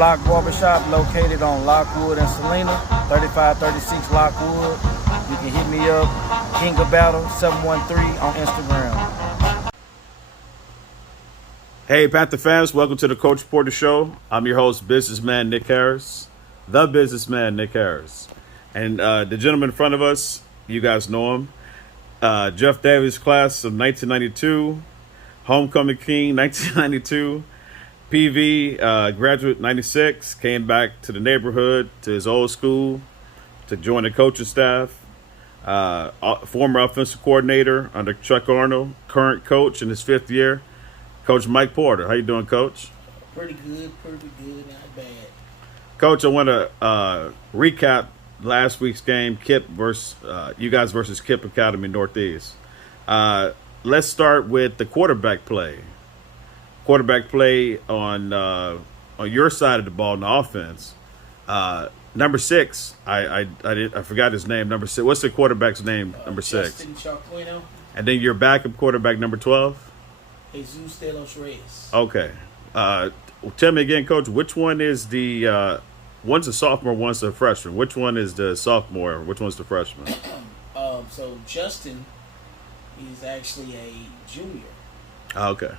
Block Barbershop located on Lockwood and Salina, 3536 Lockwood. You can hit me up, King of Battle 713 on Instagram. Hey, Panther fans, welcome to the Coach Porter Show. I'm your host, businessman Nick Harris, the businessman Nick Harris. And the gentleman in front of us, you guys know him, Jeff Davis, class of 1992, homecoming king 1992, PV, graduate 96, came back to the neighborhood, to his old school, to join the coaching staff. Former offensive coordinator under Chuck Arnold, current coach in his 5th year, Coach Mike Porter. How you doing, Coach? Pretty good, not bad. Coach, I want to recap last week's game, Kip versus you guys versus Kip Academy Northeast. Let's start with the quarterback play. Quarterback play on your side of the ball in the offense. Number 6, I forgot his name. Number 6. What's the quarterback's name? Number 6. Justin Charquino. And then your backup quarterback, number 12. Jesus de los Reyes. Okay. Tell me again, Coach. Which one is the? One's a sophomore, one's a freshman. Which one is the sophomore? Which one's the freshman? So Justin is actually a junior. Okay.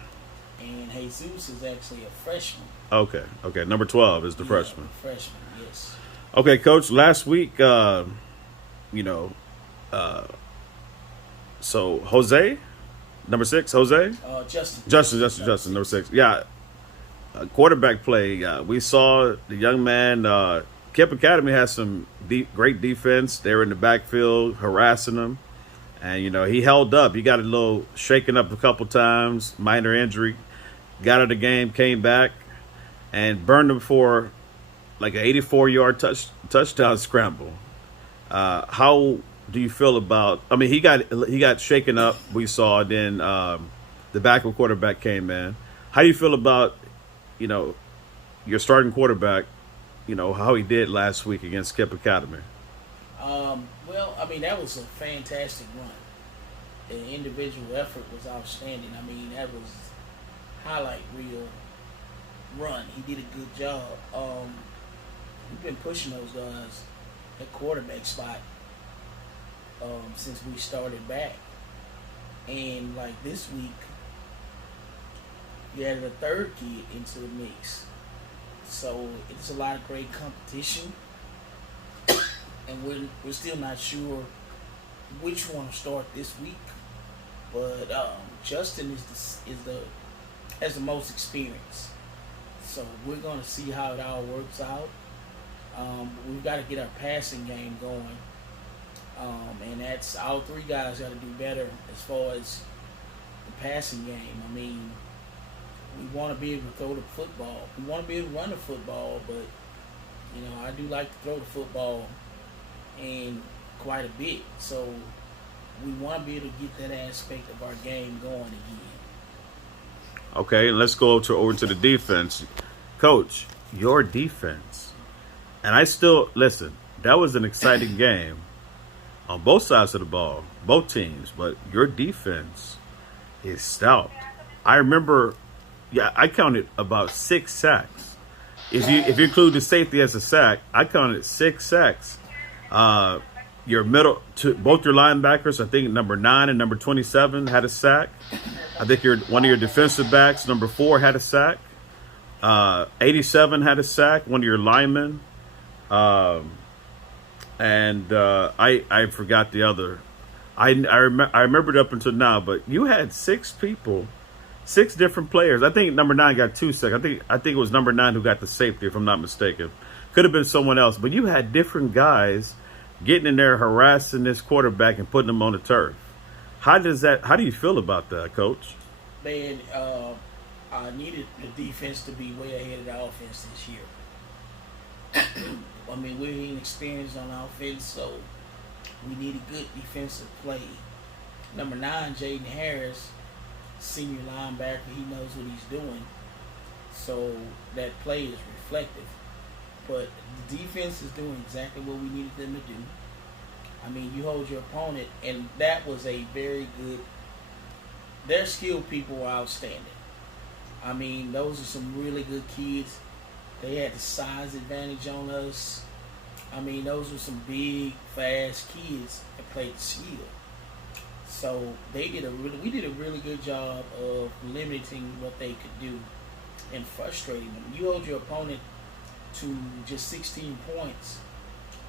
And Jesus is actually a freshman. Okay. Number 12 is the freshman. Freshman, yes. Okay, Coach. Last week, so Jose, number 6, Jose. Justin, number 6. Yeah. Quarterback play. We saw the young man. Kip Academy has some great defense. They were in the backfield harassing him, and he held up. He got a little shaken up a couple times, minor injury. Got out of the game, came back, and burned him for like an 84-yard touchdown scramble. How do you feel about? I mean, he got shaken up. We saw. Then the backup quarterback came in. How do you feel about your starting quarterback? How he did last week against Kip Academy. Well, I mean, that was a fantastic run. The individual effort was outstanding. I mean, that was highlight reel run. He did a good job. We've been pushing those guys at quarterback spot since we started back. And like this week, you added a third kid into the mix. So it's a lot of great competition. And we're still not sure which one to start this week. But Justin has the most experience. So we're going to see how it all works out. We've got to get our passing game going. And that's all 3 guys got to do better as far as the passing game. I mean, we want to be able to throw the football. We want to be able to run the football, but I do like to throw the football and quite a bit. So we want to be able to get that aspect of our game going again. Okay, let's go over to the defense. Coach, your defense. And I still, listen, that was an exciting game on both sides of the ball, both teams, but your defense is stout. I remember, I counted about 6 sacks. If you include the safety as a sack, I counted 6 sacks. Your both your linebackers, I think number 9 and number 27 had a sack. I think one of your defensive backs, number 4, had a sack. 87 had a sack. One of your linemen, and I forgot the other. I remembered up until now, but you had 6 people, 6 different players. I think number 9 got 2 sacks. I think it was number 9 who got the safety, if I'm not mistaken. Could have been someone else, but you had different guys getting in there harassing this quarterback and putting him on the turf. How do you feel about that, Coach? Man, I needed the defense to be way ahead of the offense this year. I mean, we're inexperienced on offense, so we need a good defensive play. Number 9, Jaden Harris, senior linebacker, he knows what he's doing. So that play is reflective. But the defense is doing exactly what we needed them to do. I mean, you hold your opponent, and that was a very good. Their skilled people were outstanding. I mean, those are some really good kids. They had the size advantage on us. I mean, those were some big, fast kids that played the shield. So we did a really good job of limiting what they could do and frustrating them. You hold your opponent to just 16 points.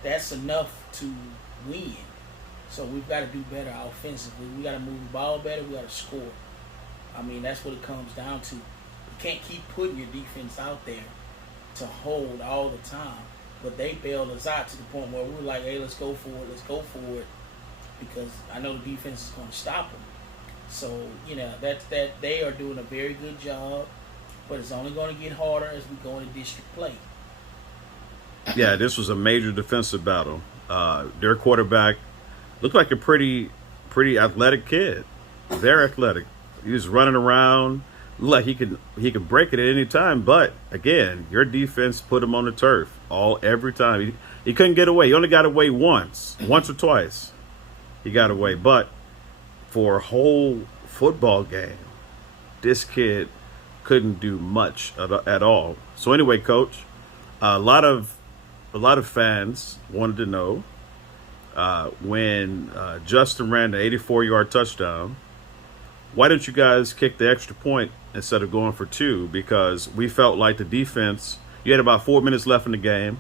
That's enough to win. So we've got to do better offensively. We got to move the ball better. We got to score. I mean, that's what it comes down to. You can't keep putting your defense out there to hold all the time. But they bailed us out to the point where we were like, hey, let's go for it, because I know the defense is going to stop them. So, that they are doing a very good job, but it's only going to get harder as we go into district play. Yeah, this was a major defensive battle. Their quarterback looked like a pretty athletic kid. Very athletic. He was running around. Looked like he could break it at any time. But again, your defense put him on the turf every time. He couldn't get away. He only got away once or twice. He got away. But for a whole football game, this kid couldn't do much at all. So anyway, Coach, a lot of fans wanted to know when Justin ran the 84-yard touchdown, why didn't you guys kick the extra point instead of going for 2? Because we felt like the defense, you had about 4 minutes left in the game,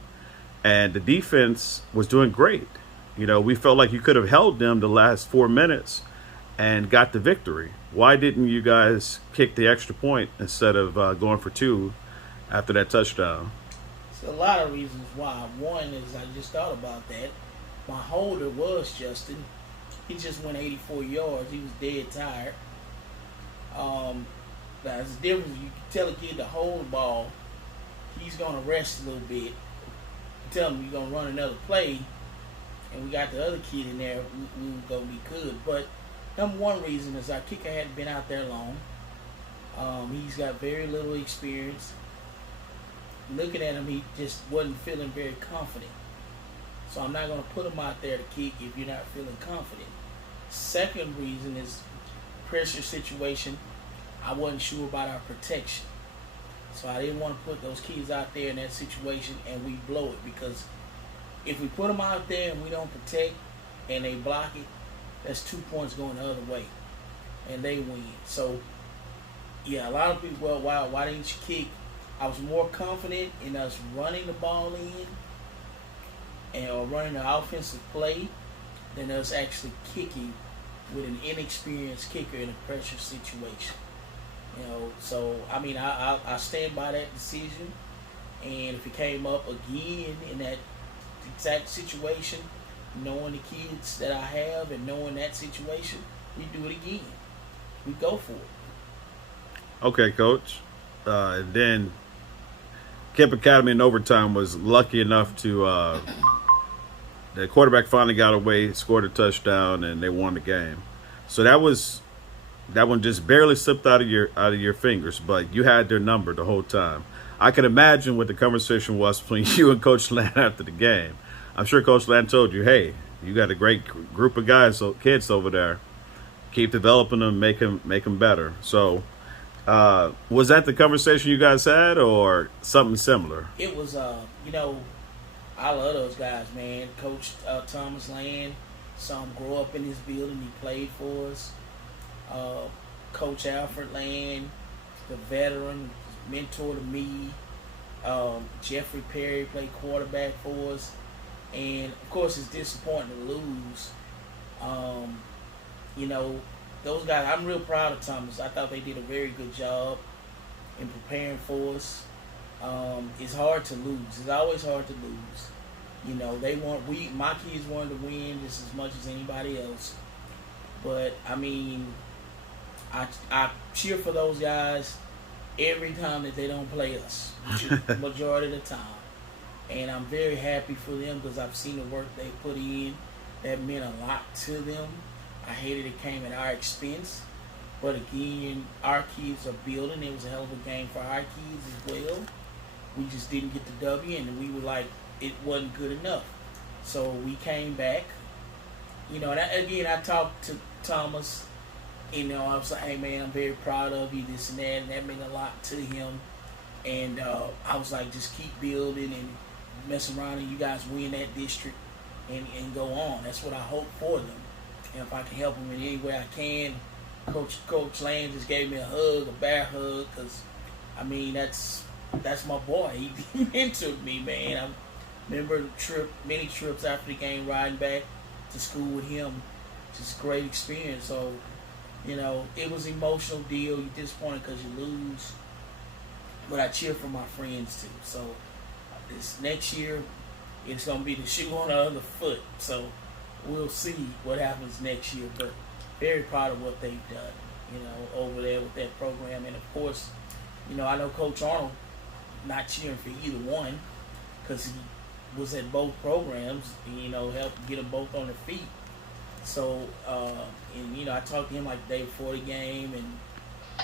and the defense was doing great. We felt like you could have held them the last 4 minutes and got the victory. Why didn't you guys kick the extra point instead of going for 2 after that touchdown? There's a lot of reasons why. One is I just thought about that. My holder was Justin. He just went 84 yards. He was dead tired. That's the difference. You can tell a kid to hold the ball. He's going to rest a little bit. You tell him you're going to run another play, and we got the other kid in there, we were going to be good. But number one reason is our kicker hadn't been out there long. He's got very little experience. Looking at him, he just wasn't feeling very confident. So I'm not going to put him out there to kick if you're not feeling confident. Second reason is pressure situation. I wasn't sure about our protection. So I didn't want to put those kids out there in that situation and we blow it, because if we put them out there and we don't protect and they block it, that's 2 points going the other way and they win. So yeah, a lot of people, well, why didn't you kick? I was more confident in us running the ball in or running the offensive play than us actually kicking with an inexperienced kicker in a pressure situation. So I mean, I stand by that decision, and if it came up again in that exact situation, knowing the kids that I have and knowing that situation, we do it again. We go for it. Okay, Coach. And then Kemp Academy in overtime was lucky enough to the quarterback finally got away, scored a touchdown, and they won the game. So that one just barely slipped out of your fingers, but you had their number the whole time. I can imagine what the conversation was between you and Coach Land after the game. I'm sure Coach Land told you, hey, you got a great group of kids over there. Keep developing them, make them better. So was that the conversation you guys had or something similar? It was, I love those guys, man. Coach Thomas Land, saw him grow up in his building. He played for us. Coach Alfred Land, the veteran, mentor to me. Jeffrey Perry played quarterback for us. And, of course, it's disappointing to lose. Those guys, I'm real proud of Thomas. I thought they did a very good job in preparing for us. It's hard to lose. It's always hard to lose. My kids wanted to win just as much as anybody else. But, I mean, I cheer for those guys every time that they don't play us, which is the majority of the time. And I'm very happy for them because I've seen the work they put in. That meant a lot to them. I hated it came at our expense. But again, our kids are building. It was a hell of a game for our kids as well. We just didn't get the W, and we were like, it wasn't good enough. So we came back. And I talked to Thomas. I was like, hey, man, I'm very proud of you, this and that. And that meant a lot to him. And I was like, just keep building and mess around, and you guys win that district and go on. That's what I hope for them. And if I can help them in any way I can, Coach Lane just gave me a hug, a bear hug, because I mean that's my boy. He mentored me, man. I remember many trips after the game, riding back to school with him. Just a great experience. So, you know, it was an emotional deal. You're disappointed because you lose, but I cheer for my friends too. So this next year, it's gonna be the shoe on the other foot. So we'll see what happens next year. But very proud of what they've done, you know, over there with that program. And of course, you know, I know Coach Arnold not cheering for either one because he was at both programs and, you know, helped get them both on their feet. So, and, you know, I talked to him like the day before the game, and,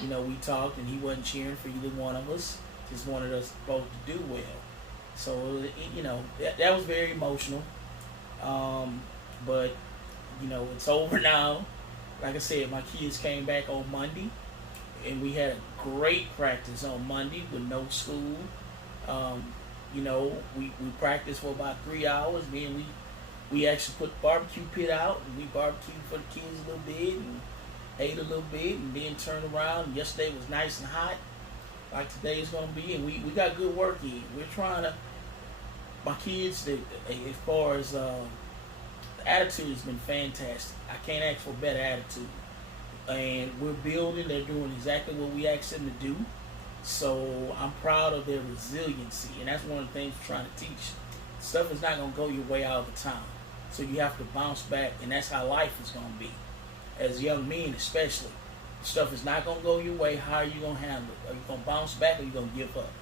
you know, we talked, and he wasn't cheering for either one of us. Just wanted us both to do well. So, you know, that was very emotional. But, you know, it's over now. Like I said, my kids came back on Monday, and we had a great practice on Monday with no school. You know, we practiced for about 3 hours. Then we actually put the barbecue pit out, and we barbecued for the kids a little bit and ate a little bit, and then turned around. And yesterday was nice and hot, like today is going to be, and we got good work in. We're trying to, my kids, as far as the attitude has been fantastic. I can't ask for a better attitude. And we're building. They're doing exactly what we asked them to do. So I'm proud of their resiliency, and that's one of the things we're trying to teach. Stuff is not going to go your way all the time. So you have to bounce back, and that's how life is going to be. As young men especially, stuff is not going to go your way. How are you going to handle it? Are you going to bounce back, or are you going to give up?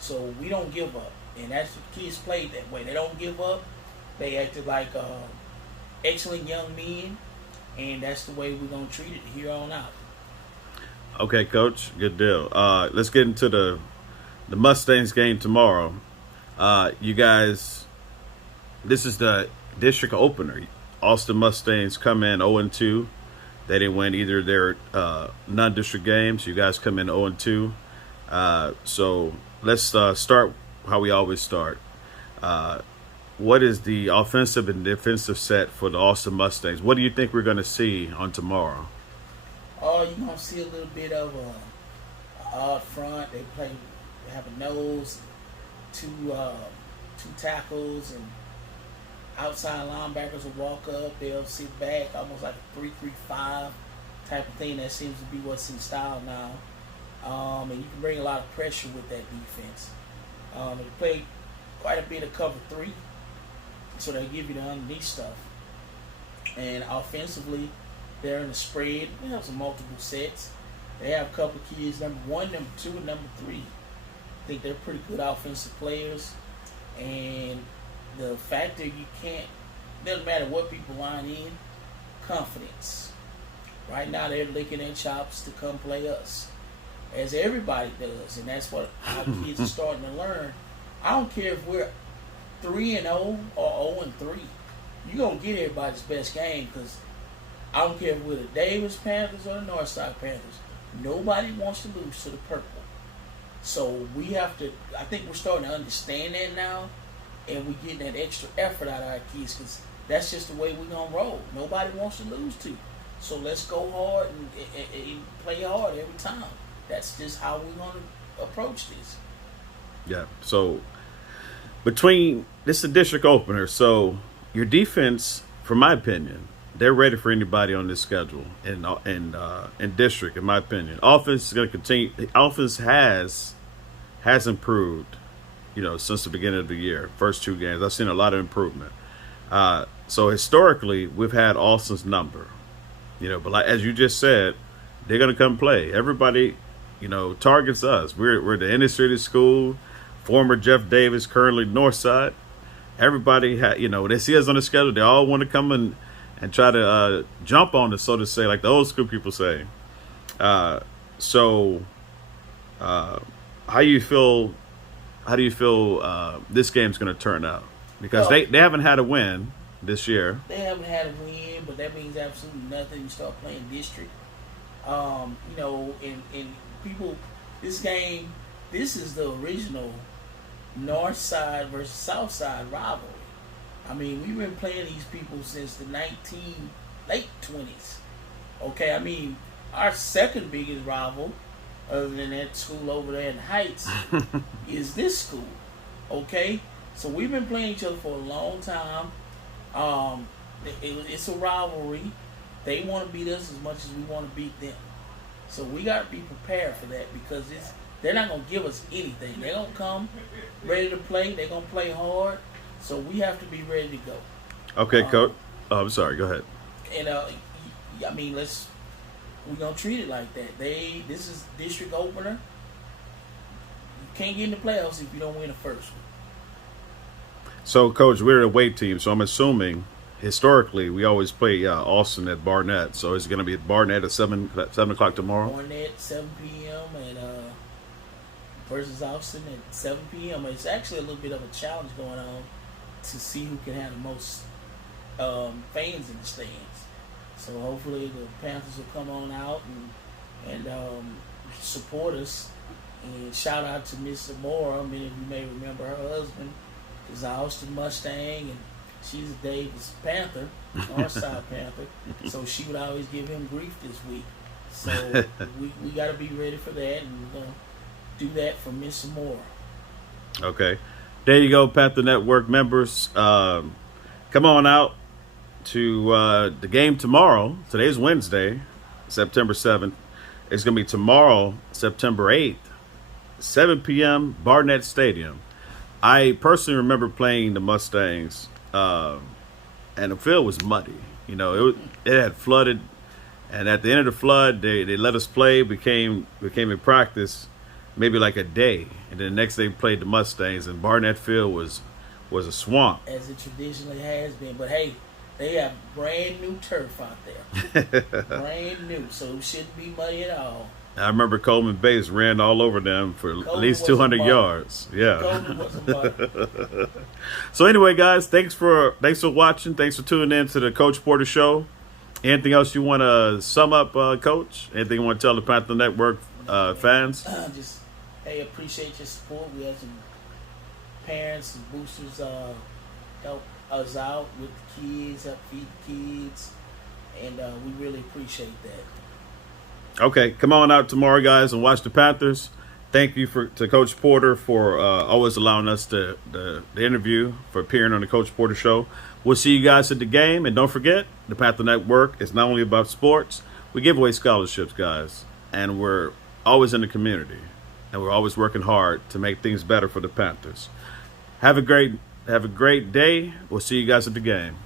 So we don't give up, and that's what kids played that way. They don't give up. They acted like excellent young men, and that's the way we're going to treat it here on out. Okay, Coach, good deal. Let's get into the Mustangs game tomorrow. You guys, this is the district opener. Austin Mustangs come in 0-2. They didn't win either of their non-district games. You guys come in 0-2. So let's start how we always start. What is the offensive and defensive set for the Austin Mustangs? What do you think we're going to see on tomorrow? You're going to see a little bit of a odd front. They have a nose, two tackles, and outside linebackers will walk up. They'll sit back, almost like a 3-3-5 type of thing. That seems to be what's in style now. And you can bring a lot of pressure with that defense. They play quite a bit of cover 3, so they give you the underneath stuff. And offensively, they're in the spread. They have some multiple sets. They have a couple of kids, number 1, number 2, and number 3. I think they're pretty good offensive players. And the factor doesn't matter what people line in, confidence. Right now they're licking their chops to come play us, as everybody does. And that's what our kids are starting to learn. I don't care if we're 3-0 or 0-3. You're going to get everybody's best game, because I don't care if we're the Davis Panthers or the Northside Panthers. Nobody wants to lose to the purple. So we have to, I think we're starting to understand that now, and we're getting that extra effort out of our kids, because that's just the way we're going to roll. Nobody wants to lose to. So let's go hard and play hard every time. That's just how we're going to approach this. Yeah, so this is a district opener, so your defense, from my opinion, they're ready for anybody on this schedule in district, in my opinion. Offense is going to continue. The offense has improved, you know, since the beginning of the year. First 2 games, I've seen a lot of improvement. So historically, we've had Austin's number, you know. But like, as you just said, they're going to come play. Everybody, you know, targets us. We're the inner city school. Former Jeff Davis, currently Northside. Everybody, they see us on the schedule. They all want to come and try to jump on us, so to say, like the old school people say. So how do you feel this game's going to turn out? Because they haven't had a win this year. They haven't had a win, but that means absolutely nothing. You start playing district. In people, this game, this is the original North Side versus South Side rivalry. I mean, we've been playing these people since the late 20s. Okay, I mean, our second biggest rival, other than that school over there in Heights, is this school. Okay, so we've been playing each other for a long time. It's a rivalry. They want to beat us as much as we want to beat them. So we got to be prepared for that, because they're not going to give us anything. They're going to come ready to play. They're going to play hard. So we have to be ready to go. Okay, Coach. Oh, I'm sorry. Go ahead. And I mean, we're going to treat it like that. This is district opener. You can't get in the playoffs if you don't win the first one. So, Coach, we're a away team, so I'm assuming historically we always play Austin at Barnett. So is it going to be at Barnett at 7 o'clock tomorrow? Barnett, 7 p.m. and versus Austin at 7 p.m. It's actually a little bit of a challenge going on to see who can have the most fans in the stands. So hopefully the Panthers will come on out and support us. And shout out to Miss Zamora. Many of you may remember her husband is an Austin Mustang, and she's a Davis Panther, Northside Panther. So she would always give him grief this week. So we got to be ready for that, and we're going to do that for Miss Zamora. Okay. There you go, Panther Network members. Come on out to the game tomorrow. Today's Wednesday, September 7th. It's going to be tomorrow, September 8th, 7 p.m., Barnett Stadium. I personally remember playing the Mustangs, and the field was muddy. You know, it had flooded, and at the end of the flood, they let us play, became in practice maybe like a day, and then the next day we played the Mustangs, and Barnett Field was a swamp. As it traditionally has been. But hey, they have brand new turf out there. Brand new, so it shouldn't be muddy at all. I remember Coleman Bates ran all over them for Coleman at least was 200 a yards. Yeah. Coleman was a bucket. So anyway, guys, thanks for watching. Thanks for tuning in to the Coach Porter Show. Anything else you want to sum up, Coach? Anything you want to tell the Panther Network fans? Just, hey, appreciate your support. We had some parents and boosters help us out with the kids, help feed the kids, and we really appreciate that. Okay, come on out tomorrow, guys, and watch the Panthers. Thank you to Coach Porter for always allowing us the interview, for appearing on the Coach Porter Show. We'll see you guys at the game, and don't forget, the Panther Network is not only about sports. We give away scholarships, guys, and we're always in the community, and we're always working hard to make things better for the Panthers. Have a great day. We'll see you guys at the game.